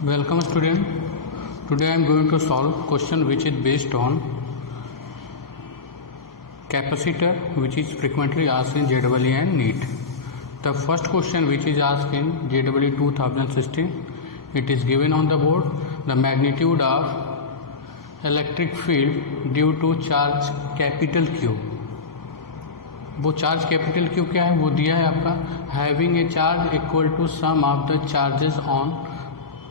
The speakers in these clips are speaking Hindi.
Welcome student. Today I am going to solve question which is based on capacitor, which is frequently asked in JEE and NEET. The first question which is asked in JEE 2016, it is given on the board. The magnitude of electric field due to charge capital Q. वो चार्ज कैपिटल क्यू क्या है वो दिया है आपका, having a charge equal to sum of the charges on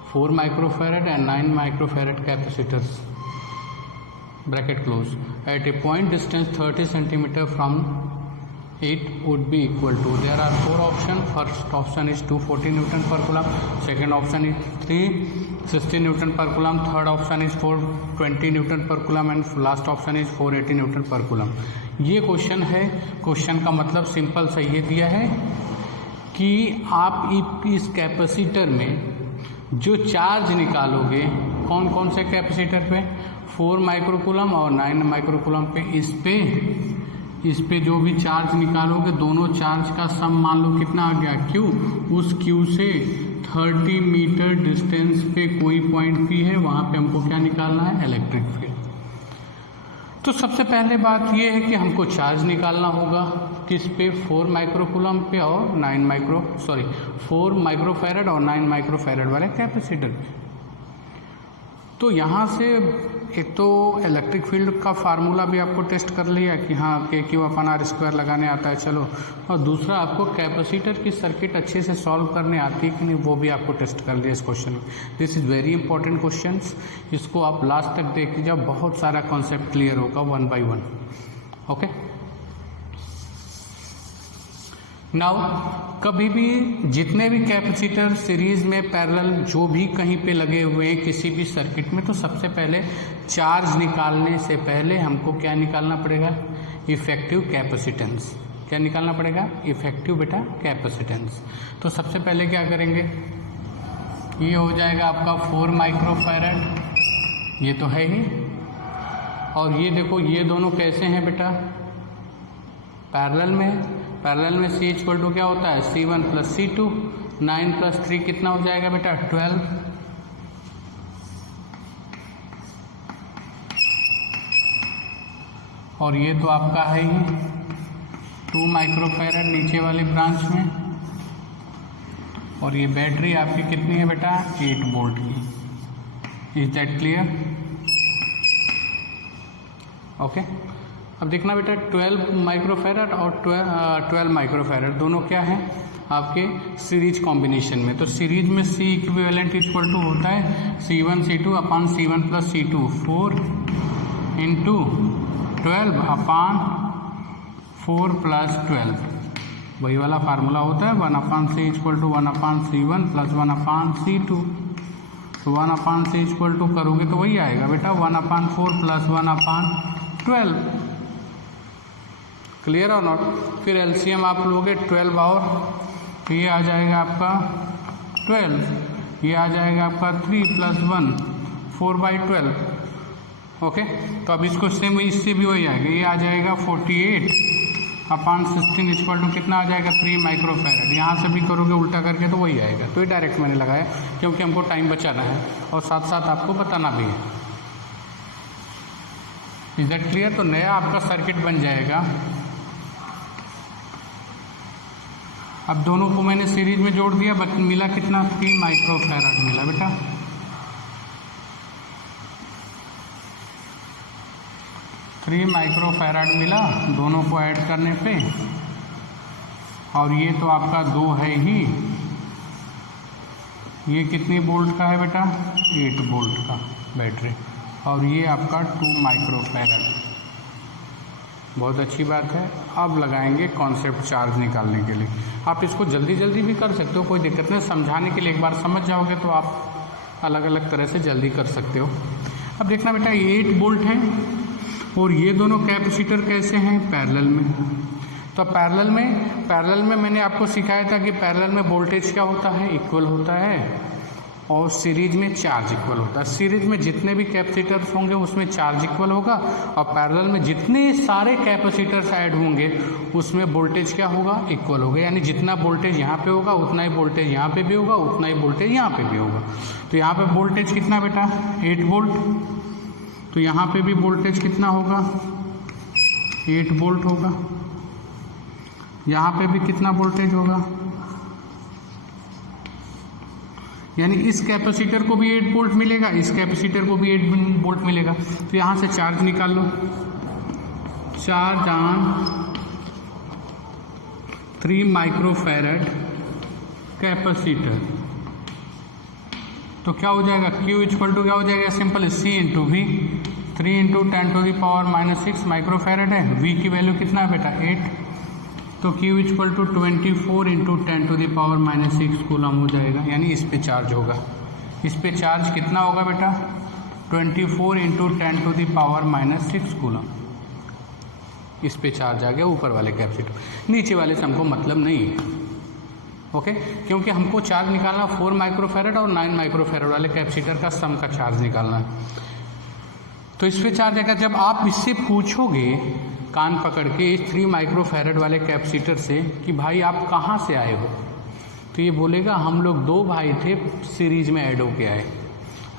4 microfarad and 9 microfarad capacitors, bracket close, at a point distance 30 centimeter from it would be equal to. There are 4 options. First option is 240 Newton per Coulomb, second option is 360 Newton per Coulomb, third option is 420 Newton per Coulomb and last option is 480 Newton per Coulomb. ये क्वेश्चन है. क्वेश्चन का मतलब सिंपल सा ये दिया है कि आप इस कैपेसिटर में जो चार्ज निकालोगे कौन कौन से कैपेसिटर पे, 4 माइक्रोकूलम और 9 माइक्रोकूलम पे, इस पे जो भी चार्ज निकालोगे दोनों चार्ज का सम मान लो कितना आ गया Q. उस Q से 30 मीटर डिस्टेंस पे कोई पॉइंट P है, वहाँ पे हमको क्या निकालना है, इलेक्ट्रिक फील्ड. तो सबसे पहले बात यह है कि हमको चार्ज निकालना होगा किस पे, 4 माइक्रोकूलम पे और 4 माइक्रोफैरड और 9 माइक्रोफैरड वाले कैपेसिटर पे. तो यहाँ से एक तो इलेक्ट्रिक फील्ड का फार्मूला भी आपको टेस्ट कर लिया कि हाँ Q/R² लगाने आता है, चलो. और दूसरा आपको कैपेसिटर की सर्किट अच्छे से सॉल्व करने आती है कि नहीं वो भी आपको टेस्ट कर लिया इस क्वेश्चन में. This is very important question. इसको आप लास्ट तक देख लीजिए, बहुत सारा कॉन्सेप्ट क्लियर होगा 1 by 1. ओके. नाउ कभी भी जितने भी कैपेसिटर सीरीज में पैरेलल जो भी कहीं पे लगे हुए हैं किसी भी सर्किट में, तो सबसे पहले चार्ज निकालने से पहले हमको क्या निकालना पड़ेगा, इफेक्टिव कैपेसिटेंस. क्या निकालना पड़ेगा, इफेक्टिव बेटा कैपेसिटेंस. तो सबसे पहले क्या करेंगे, ये हो जाएगा आपका 4 माइक्रोफैरड, ये तो है ही. और ये देखो ये दोनों कैसे हैं बेटा, पैरेलल में. पैरेलल में C इक्वल टू क्या होता है, C1 प्लस C2. 9 प्लस 3 कितना हो जाएगा बेटा, 12. और ये तो आपका है ही 2 माइक्रोफैरड नीचे वाले ब्रांच में. और ये बैटरी आपकी कितनी है बेटा, 8 वोल्ट की. Is that clear? ओके. अब देखना बेटा 12 माइक्रोफैरड और 12 माइक्रोफैरड दोनों क्या है आपके सीरीज कॉम्बिनेशन में. तो सीरीज में C इक्विवेलेंट इक्वल टू होता है C1 C2 upon C1 plus C2, 4 into 12 upon 4 plus 12. वही वाला फार्मूला होता है 1 upon C equal to 1 upon C1 plus 1 upon C2. तो 1 अपान C इक्वल टू करोगे तो वही आएगा बेटा 1 अपान 4 प्लस 1 अपान 12. क्लियर और नॉट. फिर एलसीएम आप लोगे 12 और तो ये आ जाएगा आपका 12, ये आ जाएगा आपका 3 प्लस 1 4/12. ओके. तो अब इसको सेम इससे भी वही आएगा, ये आ जाएगा 48 अपान 16 इक्वल टू कितना आ जाएगा 3 माइक्रोफैरड. यहाँ से भी करोगे उल्टा करके तो वही आएगा. तो ये डायरेक्ट मैंने लगाया क्योंकि हमको टाइम बचाना है और साथ साथ आपको बताना भी है. Is that clear? तो नया आपका सर्किट बन जाएगा. अब दोनों को मैंने सीरीज में जोड़ दिया, बट मिला कितना, 3 माइक्रोफैरड मिला बेटा. थ्री माइक्रोफैरड मिला दोनों को ऐड करने पे. और ये तो आपका 2 है ही, ये कितनी वोल्ट का है बेटा, 8 वोल्ट का बैटरी. और ये आपका 2 माइक्रोफैरड. बहुत अच्छी बात है. अब लगाएंगे कॉन्सेप्ट चार्ज निकालने के लिए. आप इसको जल्दी जल्दी भी कर सकते हो, कोई दिक्कत नहीं. समझाने के लिए एक बार समझ जाओगे तो आप अलग अलग तरह से जल्दी कर सकते हो. अब देखना बेटा 8 वोल्ट है और ये दोनों कैपेसिटर कैसे हैं, पैरेलल में. तो पैरेलल में मैंने आपको सिखाया था कि पैरेलल में वोल्टेज क्या होता है, इक्वल होता है. और सीरीज में चार्ज इक्वल होता है। सीरीज में जितने भी कैपेसिटर्स होंगे उसमें चार्ज इक्वल होगा, और पैरेलल में जितने सारे कैपेसिटर्स ऐड होंगे उसमें वोल्टेज क्या होगा, इक्वल होगा। यानी जितना वोल्टेज यहाँ पे होगा उतना ही वोल्टेज यहाँ पे भी होगा, उतना ही वोल्टेज यहाँ पे भी होगा। तो यहाँ पे वोल्टेज कितना बेटा, 8 वोल्ट। तो यहाँ पे भी वोल्टेज कितना होगा, 8 वोल्ट होगा। यहाँ पे भी कितना वोल्टेज होगा, यानी इस कैपेसिटर को भी 8 वोल्ट मिलेगा, इस कैपेसिटर को भी 8 वोल्ट मिलेगा। तो यहाँ से चार्ज निकाल लो, चार्ज ऑन 3 माइक्रोफैरड कैपेसिटर। तो क्या हो जाएगा, Q इक्वल टू क्या हो जाएगा, simple C into V. 3 into 10⁻⁻6 microfarad है, V की वैल्यू कितना है बेटा, 8। तो Q equal to 24 into 10⁻⁻6 coulomb हो जाएगा, यानी इस पे चार्ज होगा। इस पे चार्ज कितना होगा बेटा, 24 इंटू 10⁻⁻6 कूलम। इस पे चार्ज आ गया ऊपर वाले कैपेसिटर, नीचे वाले से हमको मतलब नहीं है। ओके, क्योंकि हमको चार्ज निकालना 4 माइक्रोफैरड और 9 माइक्रोफैरड वाले कैपेसिटर का सम का चार्ज निकालना है। तो इस पे चार्ज आएगा। जब आप इससे पूछोगे कान पकड़ के इस 3 माइक्रोफैरड वाले कैपेसिटर से कि भाई आप कहाँ से आए हो, तो ये बोलेगा हम लोग 2 भाई थे, सीरीज में ऐड होके आए।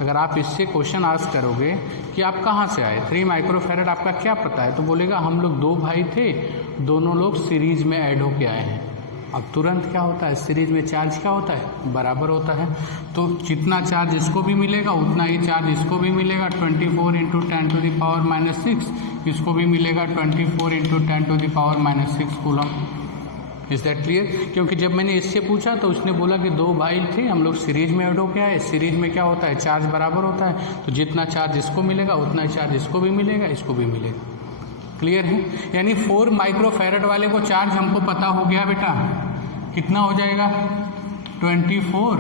अगर आप इससे क्वेश्चन आस्क करोगे कि आप कहाँ से आए, 3 माइक्रोफैरड आपका क्या पता है, तो बोलेगा हम लोग 2 भाई थे, दोनों लोग सीरीज में ऐड होके आए हैं। अब तुरंत क्या होता है, सीरीज में चार्ज क्या होता है, बराबर होता है। तो जितना चार्ज इसको भी मिलेगा उतना ही चार्ज इसको भी मिलेगा। 24 इंटू 10⁻⁻6 इसको भी मिलेगा 24 into 10⁻⁻6 coulomb. Is that clear? क्योंकि जब मैंने इससे पूछा तो उसने बोला कि 2 भाई थे, हम लोग सीरीज में ऐड होके आए। सीरीज में क्या होता है, चार्ज बराबर होता है, तो जितना चार्ज इसको मिलेगा उतना ही चार्ज इसको भी मिलेगा, इसको भी मिलेगा। क्लियर है? यानी 4 माइक्रोफैरड वाले को चार्ज हमको पता हो गया बेटा, कितना हो जाएगा, 24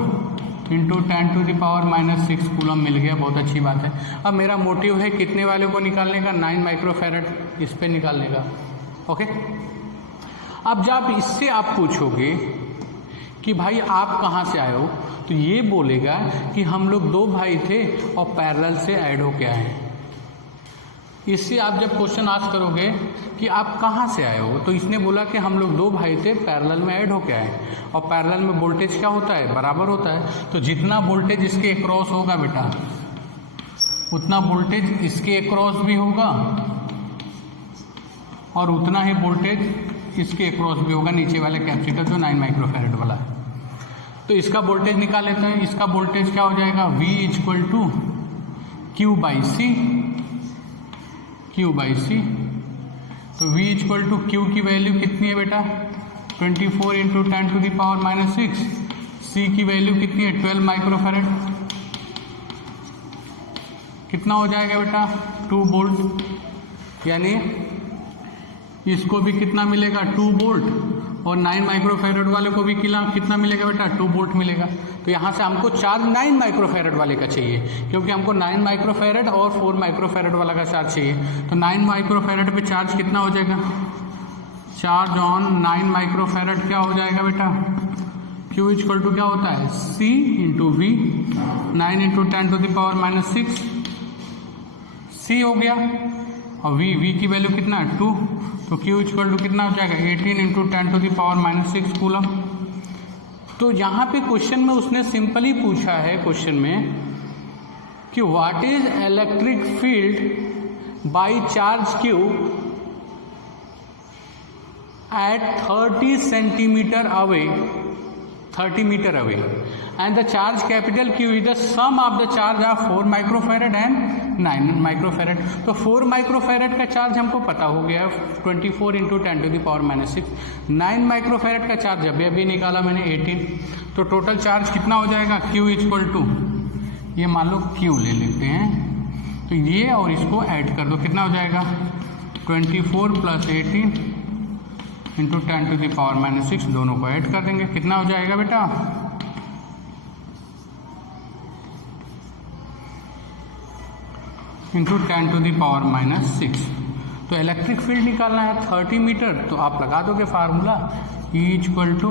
इंटू 10⁻⁻6 कूलम मिल गया। बहुत अच्छी बात है। अब मेरा मोटिव है कितने वाले को निकालने का, 9 माइक्रोफैरड, इस पे निकालने का। ओके, अब जब इससे आप पूछोगे कि भाई आप कहाँ से आए हो, तो ये बोलेगा कि हम लोग 2 भाई थे और पैरेलल से ऐड होके आए हैं। इससे आप जब क्वेश्चन आस्क करोगे कि आप कहाँ से आए हो, तो इसने बोला कि हम लोग 2 भाई थे, पैरेलल में ऐड होके आए, और पैरेलल में वोल्टेज क्या होता है, बराबर होता है। तो जितना वोल्टेज इसके अक्रॉस होगा बेटा, उतना वोल्टेज इसके अक्रॉस भी होगा, और उतना ही वोल्टेज इसके अक्रॉस भी होगा, नीचे वाले कैपेसिटर जो 9 माइक्रोफैरड वाला है। तो इसका वोल्टेज निकाल लेते हैं। इसका वोल्टेज क्या हो जाएगा, V equal to Q by C. तो V इक्वल टू Q की वैल्यू कितनी है बेटा, 24 इंटू 10⁻⁻6। C की वैल्यू कितनी है, 12 माइक्रोफैरड। कितना हो जाएगा बेटा, 2 वोल्ट। यानी इसको भी कितना मिलेगा, 2 वोल्ट, और 9 माइक्रोफैरड वाले को भी कितना मिलेगा बेटा, 2 वोल्ट मिलेगा। तो यहाँ से हमको चार्ज 9 माइक्रोफैरड वाले का चाहिए, क्योंकि हमको 9 माइक्रोफैरड और 4 माइक्रोफैरड वाला का चार्ज चाहिए। तो 9 माइक्रोफैरड पे चार्ज कितना हो जाएगा, चार्ज ऑन 9 माइक्रोफैरड क्या हो जाएगा बेटा, Q इक्वल टू क्या होता है, C into V. 9 into 10⁻⁻6 C हो गया, और V की वैल्यू कितना है, 2। तो Q इक्वल टू कितना हो जाएगा, 18 इंटू 10⁻⁻6 कूलम। तो यहाँ पे क्वेश्चन में उसने सिंपली पूछा है क्वेश्चन में कि what is electric field by charge Q at 30 centimetre away, 30 metre away, and the charge capital Q is the sum of the charge of 4 microfarad and 9 microfarad. तो 4 माइक्रोफैरड का चार्ज हमको पता हो गया, 24 इंटू 10⁻⁻6। 9 माइक्रोफैरड का चार्ज अभी निकाला मैंने, 18। तो टोटल चार्ज कितना हो जाएगा, Q इक्वल टू, ये मान लो Q ले लेते हैं, तो ये और इसको ऐड कर दो, कितना हो जाएगा, 24 प्लस 18 इंटू 10⁻⁻6, दोनों को ऐड कर देंगे, कितना हो जाएगा बेटा, इंटू 10⁻⁻6। तो इलेक्ट्रिक फील्ड निकालना है 30 मीटर, तो आप लगा दोगे formula, E equal to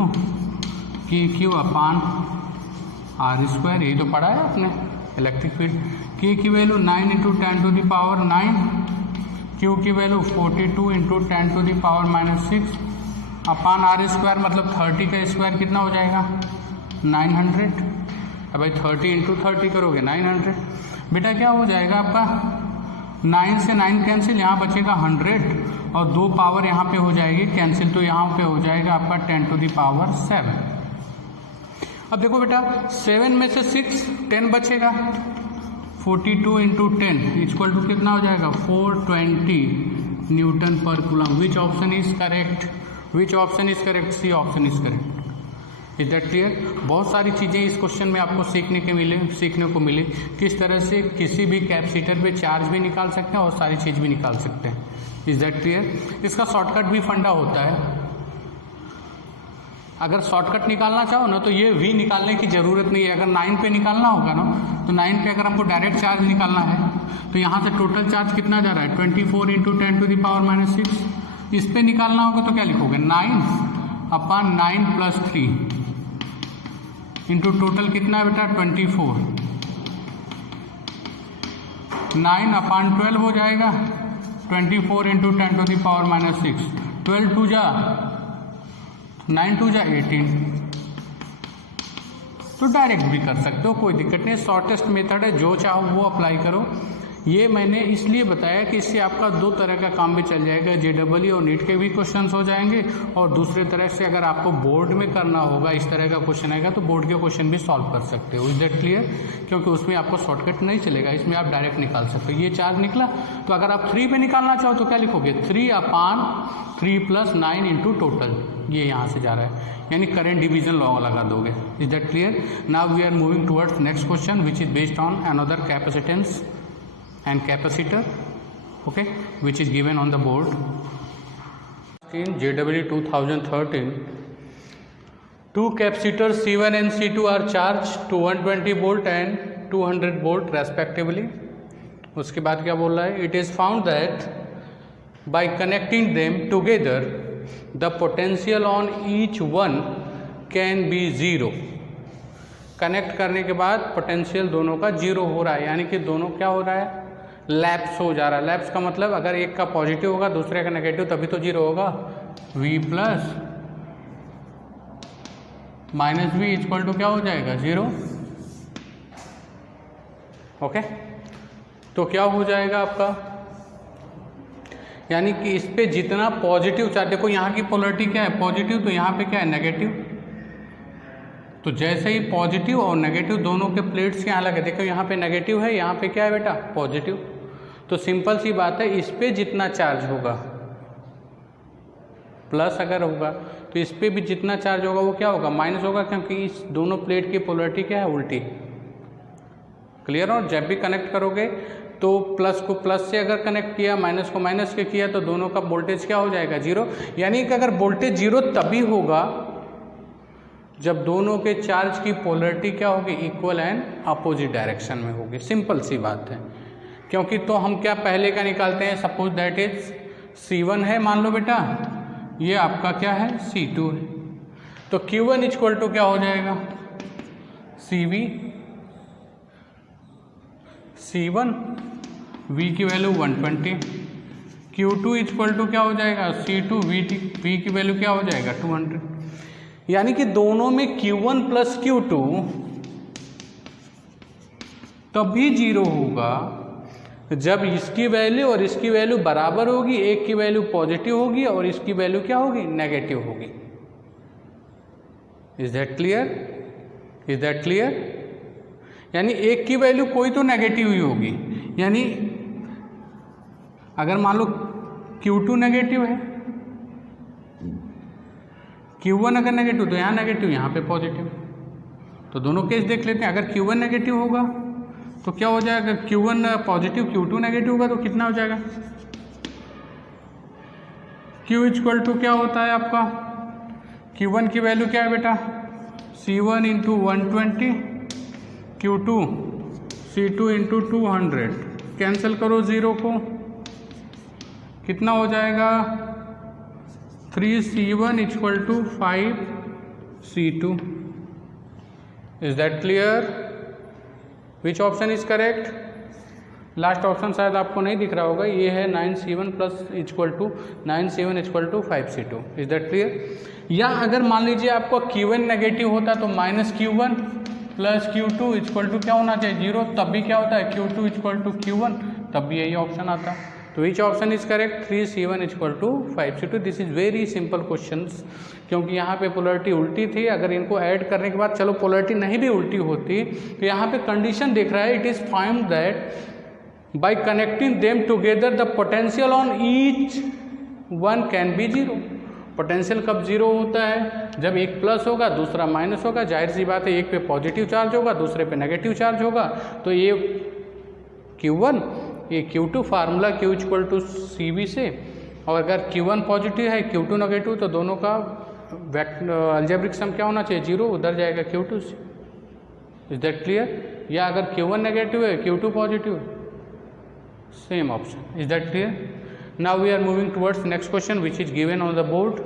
KQ upon r square, यही तो पढ़ा है आपने इलेक्ट्रिक फील्ड। के की value 9 into 10 to the power 9, Q की value 42 into 10 to the power -6 upon r square, मतलब 30 का स्क्वायर कितना हो जाएगा 900। अब भाई 30 इंटू 30 करोगे 900। बेटा क्या हो जाएगा आपका 9 से 9 कैंसिल, यहाँ बचेगा 100 और 2 पावर यहाँ पे हो जाएगी कैंसिल, तो यहाँ पे हो जाएगा आपका 10 टू द पावर 7। अब देखो बेटा 7 में से 6 10 बचेगा, 42 इंटू 10 इक्वल टू कितना हो जाएगा 420 newton per coulomb. Which option is correct? Which option is correct? C option is correct. Is that clear? बहुत सारी चीज़ें इस क्वेश्चन में आपको सीखने को मिली किस तरह से किसी भी कैपेसिटर पे चार्ज भी निकाल सकते हैं और सारी चीज़ भी निकाल सकते हैं। Is that clear? इसका शॉर्टकट भी फंडा होता है। अगर शॉर्टकट निकालना चाहो ना तो ये v निकालने की ज़रूरत नहीं है। अगर 9 पे निकालना होगा ना तो 9 पे अगर हमको डायरेक्ट चार्ज निकालना है तो यहाँ से टोटल चार्ज कितना जा रहा है 24 इंटू 10 टू द पावर -6। इस पे निकालना होगा तो क्या लिखोगे 9 अपान 9 प्लस 3 इंटू टोटल कितना है बेटा 24, 9 अपान 12 हो जाएगा 24 इंटू 10 टू द पावर -6, 12 2 जा 9 2 जा 18। तो डायरेक्ट भी कर सकते हो, कोई दिक्कत नहीं, शॉर्टेस्ट मेथड है, जो चाहो वो अप्लाई करो। ये मैंने इसलिए बताया कि इससे आपका 2 तरह का काम भी चल जाएगा, जेडबलई और नीट के भी क्वेश्चंस हो जाएंगे और दूसरे तरह से अगर आपको बोर्ड में करना होगा इस तरह का क्वेश्चन आएगा तो बोर्ड के क्वेश्चन भी सॉल्व कर सकते हो। Is that clear? क्योंकि उसमें आपको शॉर्टकट नहीं चलेगा, इसमें आप डायरेक्ट निकाल सकते हो। ये चार्ज निकला तो अगर आप 3 पे निकालना चाहो तो क्या लिखोगे 3 अपान 3 प्लस 9 इंटू टोटल, ये यहाँ से जा रहा है, यानी करंट डिवीजन लॉ लगा दोगे। Is that clear? Now we are moving towards next question which is based on another capacitance and capacitor, okay, which is given on the board in JEE 2013. 2 capacitors C1 and C2 are charged to 120 volt and 200 volt respectively. उसके बाद क्या बोल रहा है? It is found that by connecting them together the potential on each one can be 0. Connect करने के बाद पोटेंशियल दोनों का 0 हो रहा है, यानी कि दोनों क्या हो रहा है लैप्स हो जा रहा है। लैप्स का मतलब अगर एक का पॉजिटिव होगा दूसरे का नेगेटिव तभी तो 0 होगा। V plus minus V equal to क्या हो जाएगा 0। ओके, तो क्या हो जाएगा आपका, यानी कि इस पे जितना पॉजिटिव चार्ज, देखो यहाँ की पोलरिटी क्या है पॉजिटिव, तो यहाँ पे क्या है नेगेटिव, तो जैसे ही पॉजिटिव और नेगेटिव दोनों के प्लेट्स के अलग है, देखो यहाँ पे नेगेटिव है, यहाँ पे क्या है बेटा पॉजिटिव, तो सिंपल सी बात है इस पे जितना चार्ज होगा प्लस अगर होगा तो इस पे भी जितना चार्ज होगा वो क्या होगा माइनस होगा, क्योंकि इस दोनों प्लेट की पोलरिटी क्या है उल्टी। क्लियर? और जब भी कनेक्ट करोगे तो प्लस को प्लस से अगर कनेक्ट किया माइनस को माइनस से किया तो दोनों का वोल्टेज क्या हो जाएगा 0, यानी कि अगर वोल्टेज 0 तभी होगा जब दोनों के चार्ज की पोलरिटी क्या होगी इक्वल एंड अपोजिट डायरेक्शन में होगी। सिंपल सी बात है, क्योंकि तो हम क्या पहले का निकालते हैं, सपोज दैट इज C1 है मान लो बेटा, ये आपका क्या है C2 है, तो Q1 इक्वल टू क्या हो जाएगा CV, C1 V की वैल्यू 120, Q2 इक्वल टू क्या हो जाएगा C2 V की वैल्यू क्या हो जाएगा 200, यानी कि दोनों में Q1 प्लस Q2 तभी 0 होगा जब इसकी वैल्यू और इसकी वैल्यू बराबर होगी, एक की वैल्यू पॉजिटिव होगी और इसकी वैल्यू क्या होगी नेगेटिव होगी। Is that clear? Is that clear? यानी एक की वैल्यू कोई तो नेगेटिव ही होगी, यानी अगर मान लो Q2 नेगेटिव है, Q1 अगर नेगेटिव तो यहाँ नेगेटिव यहाँ पे पॉजिटिव, तो दोनों केस देख लेते हैं। अगर Q1 नेगेटिव होगा तो क्या हो जाएगा, Q1 पॉजिटिव Q2 नेगेटिव होगा तो कितना हो जाएगा, Q इक्वल टू क्या होता है आपका, Q1 की वैल्यू क्या है बेटा C1 into 120, Q2 C2 into 200, cancel करो 0 को, कितना हो जाएगा 3C1 equal to 5C2। Is that clear? Which option is correct? Last option शायद आपको नहीं दिख रहा होगा, ये है 9C1 plus equal to 9C1 equal to 5C2। Is that clear? या अगर मान लीजिए आपको Q1 नेगेटिव होता तो -Q1 plus Q2 equal to क्या होना चाहिए 0, तब भी क्या होता है Q2 इक्वल टू Q1, तब भी यही ऑप्शन आता। तो which option is correct? 3C1 equal to 5C2। This is very simple questions, क्योंकि यहाँ पे पोलरिटी उल्टी थी। अगर इनको ऐड करने के बाद चलो पोलरिटी नहीं भी उल्टी होती तो यहाँ पे कंडीशन देख रहा है, it is found that by connecting them together the potential on each one can be 0। Potential कब जीरो होता है? जब एक प्लस होगा दूसरा माइनस होगा। जाहिर सी बात है, एक पे पॉजिटिव चार्ज होगा दूसरे पे नेगेटिव चार्ज होगा। तो ये Q1 ये Q2 formula Q equal to CV से, और अगर Q1 पॉजिटिव है Q2 नेगेटिव तो दोनों का अलजेब्रिक सम क्या होना चाहिए 0, उधर जाएगा Q2 से। Is that clear? या अगर Q1 नेगेटिव है Q2 positive, same option। Is that clear? Now we are moving towards next question which is given on the board।